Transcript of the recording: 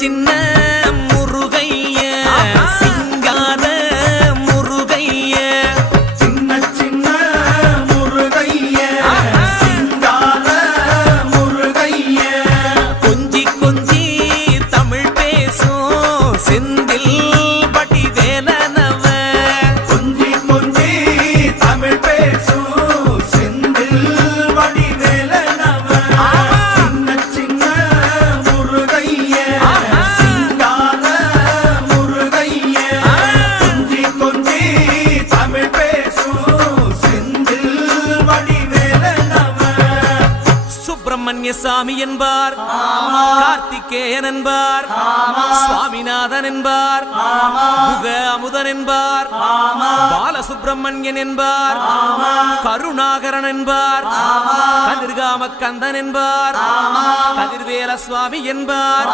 சின்ன முருகைய சிங்கார முருகைய சின்ன சின்ன முருகைய சிங்கார முருகைய கொஞ்சி கொஞ்சி தமிழ் பேசும் செந்தில் வடிவேலனவ கொஞ்சி கொஞ்சி தமிழ் பேசும் செந்தில் வடிவேலனவ சின்ன சின்ன முருகைய சிங்கார முருகைய கொஞ்சி கொஞ்சி தமிழ் பேசும் செந்தில் வடிவேலனவ சுப்பிரமணிய சாமி என்பார், கார்த்திகேயன் என்பார், சுவாமிநாதன் என்பார், முக அமுதன் என்பார், பாலசுப்பிரமணியன் என்பார், கருணாகரன் என்பார், கதிர்காம கந்தன் என்பார், கதிர்வேல சுவாமி என்பார்.